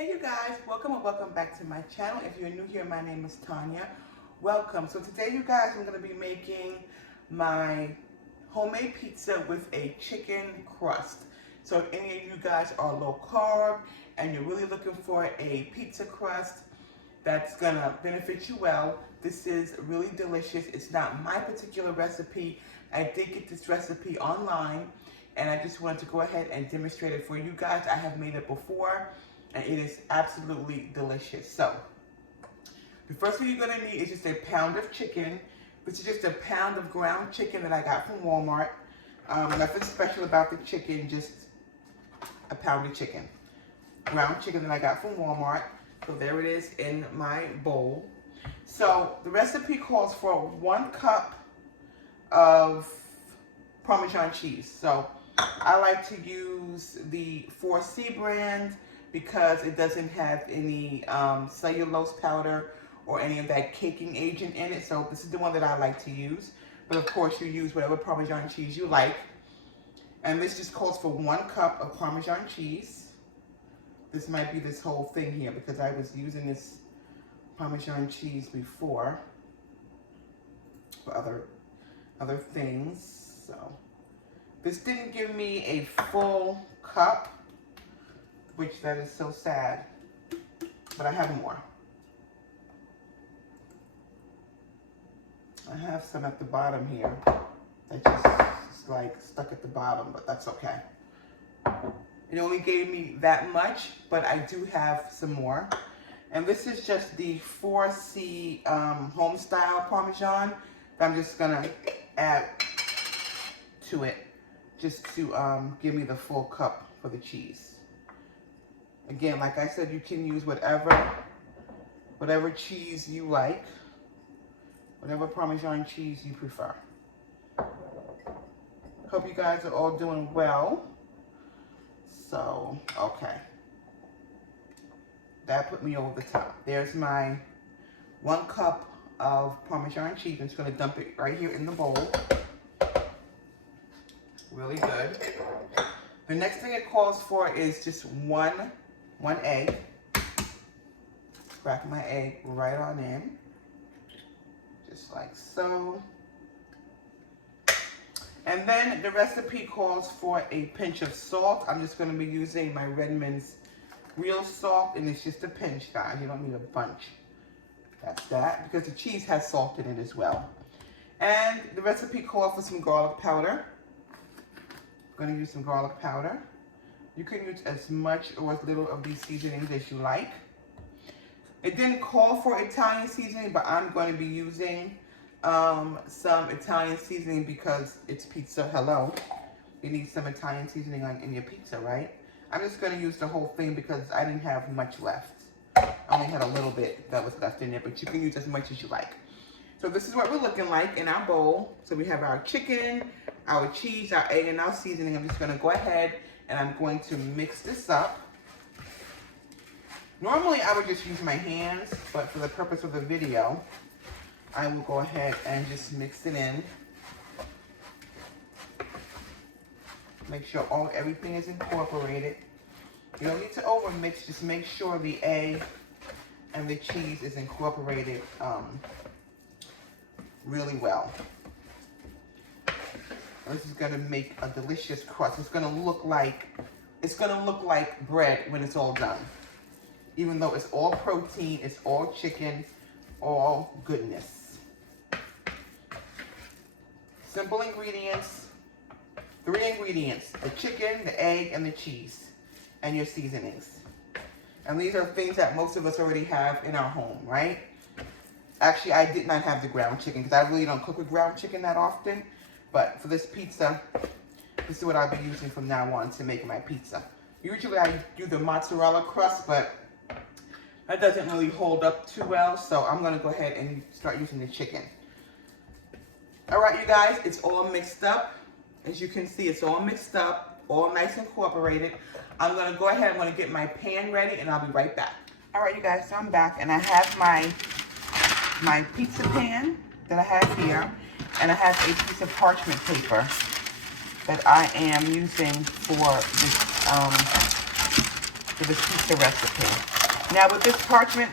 Hey you guys, welcome and welcome back to my channel. If you're new here, my name is Tanya. Welcome. So today you guys, I'm going to be making my homemade pizza with a chicken crust. So if any of you guys are low carb and you're really looking for a pizza crust that's going to benefit you well, this is really delicious. It's not my particular recipe. I did get this recipe online and I just wanted to go ahead and demonstrate it for you guys. I have made it before and it is absolutely delicious. So the first thing you're going to need is just a pound of chicken. This is just a pound of ground chicken that I got from Walmart. Nothing special about the chicken, just a pound of chicken. Ground chicken that I got from Walmart. So there it is in my bowl. So the recipe calls for 1 cup of Parmesan cheese. So I like to use the 4C brand because it doesn't have any cellulose powder or any of that caking agent in it. So this is the one that I like to use. But of course you use whatever Parmesan cheese you like. And this just calls for 1 cup of Parmesan cheese. This might be this whole thing here because I was using this Parmesan cheese before for other things. So this didn't give me a full cup, which that is so sad, but I have more. I have some at the bottom here that just is like stuck at the bottom, but that's okay. It only gave me that much, but I do have some more. And this is just the 4C home style Parmesan that I'm just gonna add to it just to give me the full cup for the cheese. Again, like I said, you can use whatever cheese you like, whatever Parmesan cheese you prefer. Hope you guys are all doing well. So, okay. That put me over the top. There's my 1 cup of Parmesan cheese. I'm just going to dump it right here in the bowl. Really good. The next thing it calls for is just one egg. Crack my egg right on in. Just like so. And then the recipe calls for a pinch of salt. I'm just going to be using my Redmond's real salt, and it's just a pinch, guys. You don't need a bunch. That's that, because the cheese has salt in it as well. And the recipe calls for some garlic powder. I'm going to use some garlic powder. You can use as much or as little of these seasonings as you like. It didn't call for Italian seasoning, but I'm going to be using some Italian seasoning because it's pizza. Hello. You need some Italian seasoning in your pizza, right? I'm just going to use the whole thing because I didn't have much left. I only had a little bit that was left in there, but you can use as much as you like. So this is what we're looking like in our bowl. So we have our chicken, our cheese, our egg, and our seasoning. I'm just going to go ahead and I'm going to mix this up. Normally I would just use my hands, but for the purpose of the video, I will go ahead and just mix it in. Make sure everything is incorporated. You don't need to overmix, just make sure the egg and the cheese is incorporated really well. This is going to make a delicious crust. It's going to look like bread when it's all done. Even though it's all protein, it's all chicken, all goodness. Simple ingredients. 3 ingredients: the chicken, the egg, and the cheese, and your seasonings. And these are things that most of us already have in our home, right? Actually, I did not have the ground chicken because I really don't cook with ground chicken that often. But for this pizza, this is what I'll be using from now on to make my pizza. Usually I do the mozzarella crust, but that doesn't really hold up too well. So I'm going to go ahead and start using the chicken. All right, you guys, it's all mixed up. As you can see, it's all mixed up, all nice and incorporated. I'm going to go ahead, I'm going to get my pan ready, and I'll be right back. All right, you guys, so I'm back, and I have my pizza pan that I have here. And I have a piece of parchment paper that I am using for this for this pizza recipe. Now with this parchment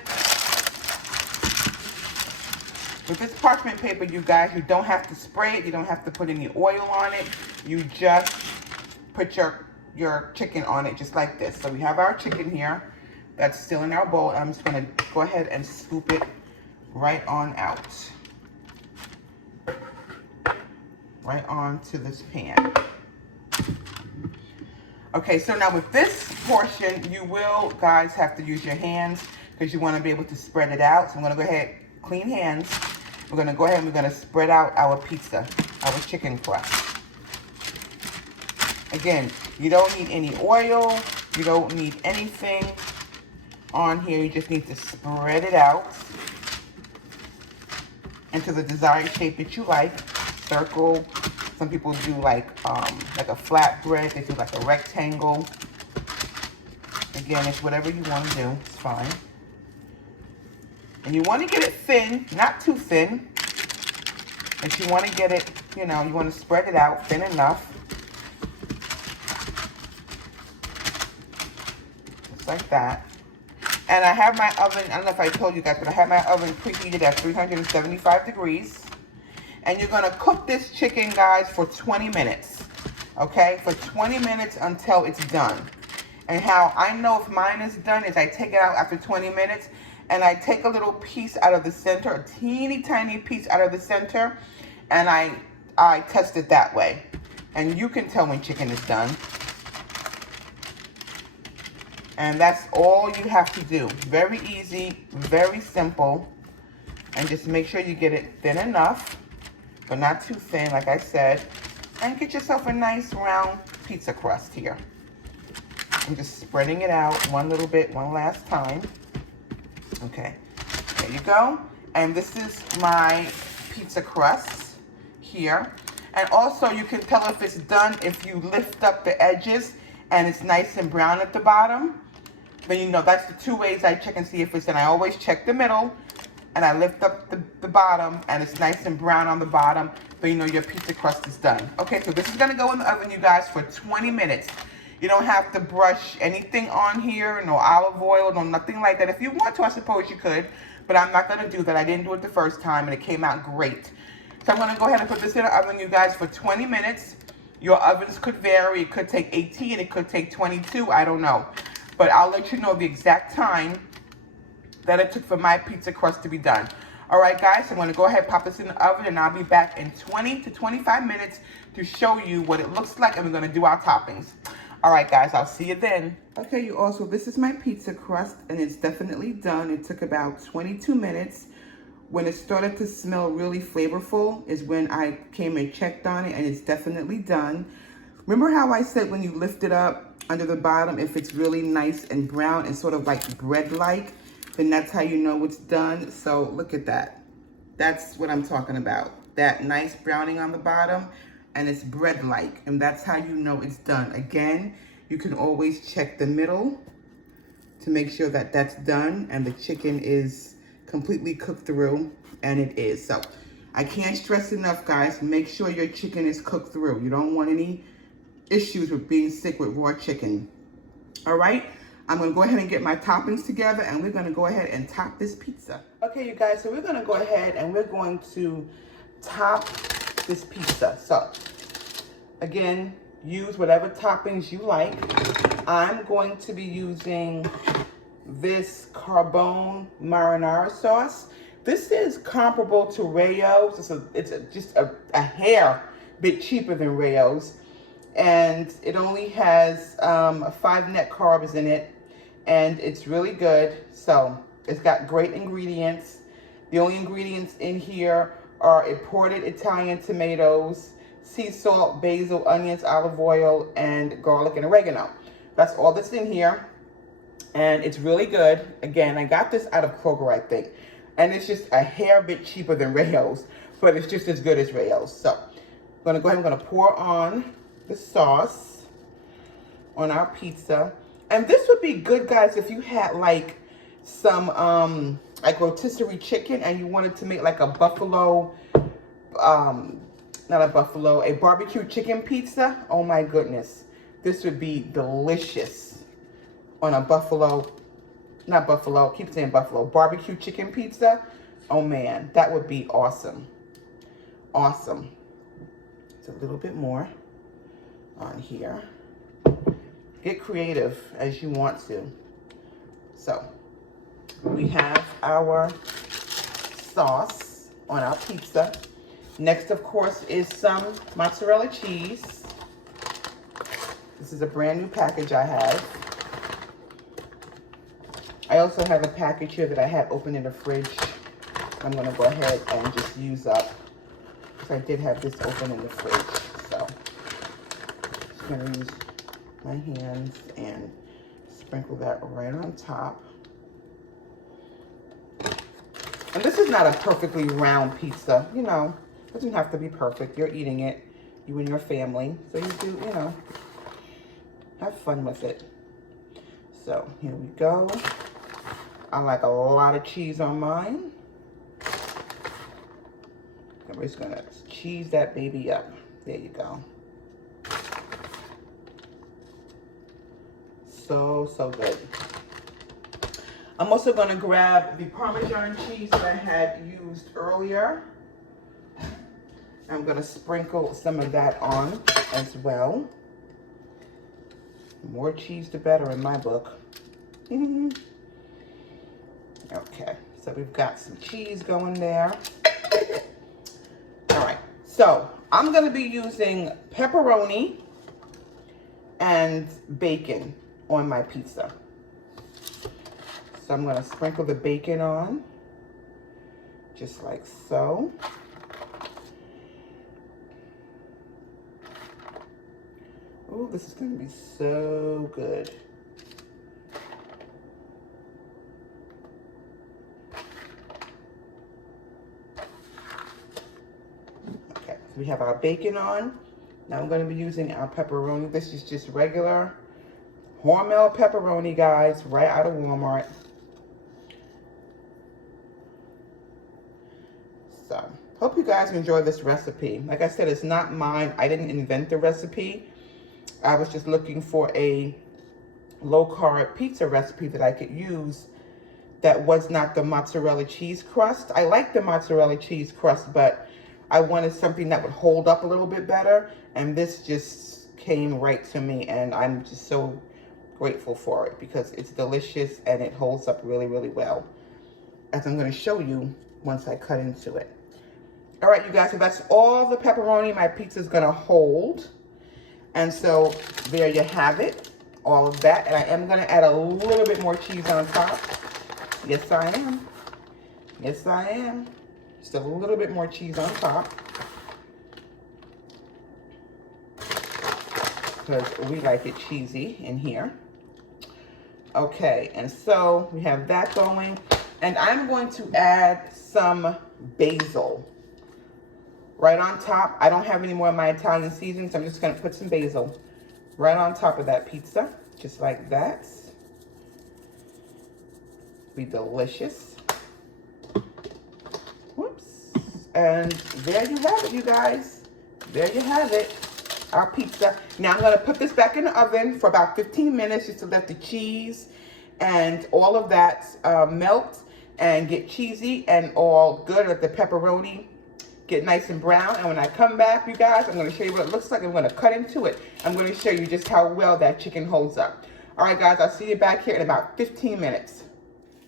paper, you guys, you don't have to spray it. You don't have to put any oil on it. You just put your chicken on it just like this. So we have our chicken here that's still in our bowl. I'm just gonna go ahead and scoop it right on out. Right onto this pan. Okay, so now with this portion, you will, guys, have to use your hands because you want to be able to spread it out. So I'm going to go ahead, clean hands. We're going to go ahead and we're going to spread out our pizza, our chicken crust. Again, you don't need any oil. You don't need anything on here. You just need to spread it out into the desired shape that you like. Circle. Some people do like a flatbread. They do like a rectangle. Again, it's whatever you want to do. It's fine. And you want to get it thin, not too thin. But you want to get it, you know, you want to spread it out thin enough. Just like that. And I have my oven, I don't know if I told you guys, but I have my oven preheated at 375 degrees. And you're going to cook this chicken, guys, for 20 minutes. Okay? For 20 minutes until it's done. And how I know if mine is done is I take it out after 20 minutes and I take a little piece out of the center, a teeny tiny piece out of the center, and I test it that way. And you can tell when chicken is done. And that's all you have to do. Very easy, very simple. And just make sure you get it thin enough, but not too thin, like I said. And get yourself a nice round pizza crust here. I'm just spreading it out one little bit, one last time. Okay, there you go. And this is my pizza crust here. And also you can tell if it's done if you lift up the edges and it's nice and brown at the bottom. Then you know that's the two ways I check and see if it's done. I always check the middle and I lift up the bottom and it's nice and brown on the bottom. But you know your pizza crust is done. Okay, so this is gonna go in the oven, you guys, for 20 minutes. You don't have to brush anything on here, no olive oil, no nothing like that. If you want to, I suppose you could, but I'm not gonna do that. I didn't do it the first time and it came out great. So I'm gonna go ahead and put this in the oven, you guys, for 20 minutes. Your ovens could vary. It could take 18, it could take 22, I don't know. But I'll let you know the exact time that it took for my pizza crust to be done. All right, guys, I'm gonna go ahead and pop this in the oven and I'll be back in 20 to 25 minutes to show you what it looks like and we're gonna do our toppings. All right, guys, I'll see you then. Okay, you all, so this is my pizza crust and it's definitely done. It took about 22 minutes. When it started to smell really flavorful is when I came and checked on it and it's definitely done. Remember how I said when you lift it up under the bottom, if it's really nice and brown and sort of like bread-like, then that's how you know it's done. So look at that. That's what I'm talking about. That nice browning on the bottom and it's bread-like, and that's how you know it's done. Again, you can always check the middle to make sure that that's done and the chicken is completely cooked through, and it is. So I can't stress enough, guys, make sure your chicken is cooked through. You don't want any issues with being sick with raw chicken. All right, I'm gonna go ahead and get my toppings together and we're gonna go ahead and top this pizza. Okay, you guys, so we're gonna go ahead and we're going to top this pizza. So again, use whatever toppings you like. I'm going to be using this carbone marinara sauce. This is comparable to Rayo's. It's just a hair bit cheaper than Rayo's. And it only has 5 net carbs in it. And it's really good. So it's got great ingredients. The only ingredients in here are imported Italian tomatoes, sea salt, basil, onions, olive oil, and garlic and oregano. That's all that's in here. And it's really good. Again, I got this out of Kroger, I think. And it's just a hair bit cheaper than Rayo's, but it's just as good as Rayo's. So I'm gonna go ahead and I'm gonna pour on the sauce on our pizza. And this would be good, guys, if you had like some like rotisserie chicken and you wanted to make like a buffalo, not a buffalo, a barbecue chicken pizza. Oh my goodness, this would be delicious. on a keep saying buffalo, barbecue chicken pizza. Oh man, that would be awesome. Awesome. It's a little bit more on here. Get creative as you want to. So we have our sauce on our pizza. Next, of course, is some mozzarella cheese. This is a brand new package I have. I also have a package here that I had open in the fridge. I'm going to go ahead and just use up, because I did have this open in the fridge. So I'm going to use my hands and sprinkle that right on top. And this is not a perfectly round pizza, you know. It doesn't have to be perfect. You're eating it, you and your family. So you do, you know, have fun with it. So here we go. I like a lot of cheese on mine. And we're just gonna cheese that baby up. There you go. So, so good. I'm also gonna grab the Parmesan cheese that I had used earlier. I'm gonna sprinkle some of that on as well. More cheese the better in my book. Okay, so we've got some cheese going there. All right, so I'm gonna be using pepperoni and bacon on my pizza. So I'm gonna sprinkle the bacon on, just like so. Ooh, this is gonna be so good. Okay, so we have our bacon on. Now I'm gonna be using our pepperoni. This is just regular Hormel pepperoni, guys, right out of Walmart. So, hope you guys enjoy this recipe. Like I said, it's not mine. I didn't invent the recipe. I was just looking for a low-carb pizza recipe that I could use that was not the mozzarella cheese crust. I like the mozzarella cheese crust, but I wanted something that would hold up a little bit better, and this just came right to me, and I'm just so grateful for it because it's delicious and it holds up really, really well, as I'm going to show you once I cut into it. All right, you guys, so that's all the pepperoni my pizza is going to hold. And so there you have it, all of that. And I am going to add a little bit more cheese on top. Yes, I am. Yes, I am. Just a little bit more cheese on top. Because we like it cheesy in here. Okay, and so we have that going. And I'm going to add some basil right on top. I don't have any more of my Italian seasoning, so I'm just going to put some basil right on top of that pizza, just like that. Be delicious. Whoops. And there you have it, you guys. There you have it, our pizza. Now I'm going to put this back in the oven for about 15 minutes just to let the cheese and all of that melt and get cheesy and all good. Let the pepperoni get nice and brown. And when I come back, you guys, I'm going to show you what it looks like. I'm going to cut into it. I'm going to show you just how well that chicken holds up. All right, guys, I'll see you back here in about 15 minutes.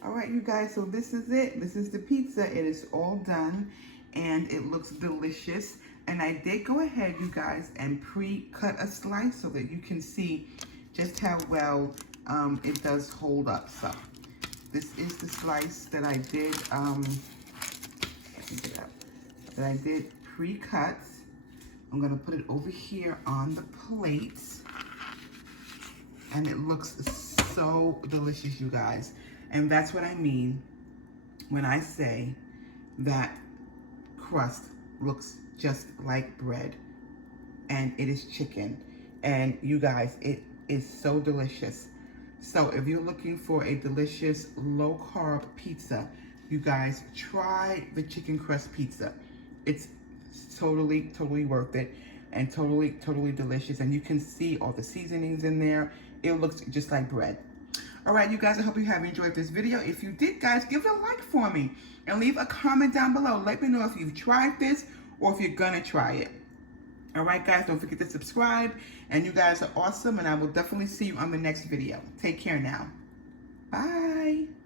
All right, you guys, so this is it. This is the pizza. It is all done, and it looks delicious. And I did go ahead, you guys, and pre-cut a slice so that you can see just how well it does hold up. So this is the slice that I did, that I did pre-cut. I'm gonna put it over here on the plate. And it looks so delicious, you guys. And that's what I mean when I say that crust looks just like bread. And it is chicken. And you guys, it is so delicious. So if you're looking for a delicious low-carb pizza, you guys, try the chicken crust pizza. It's totally, totally worth it and totally, totally delicious. And you can see all the seasonings in there. It looks just like bread. All right, you guys, I hope you have enjoyed this video. If you did, guys, give it a like for me and leave a comment down below. Let me know if you've tried this or if you're gonna try it. All right, guys, don't forget to subscribe. And you guys are awesome, and I will definitely see you on the next video. Take care now. Bye.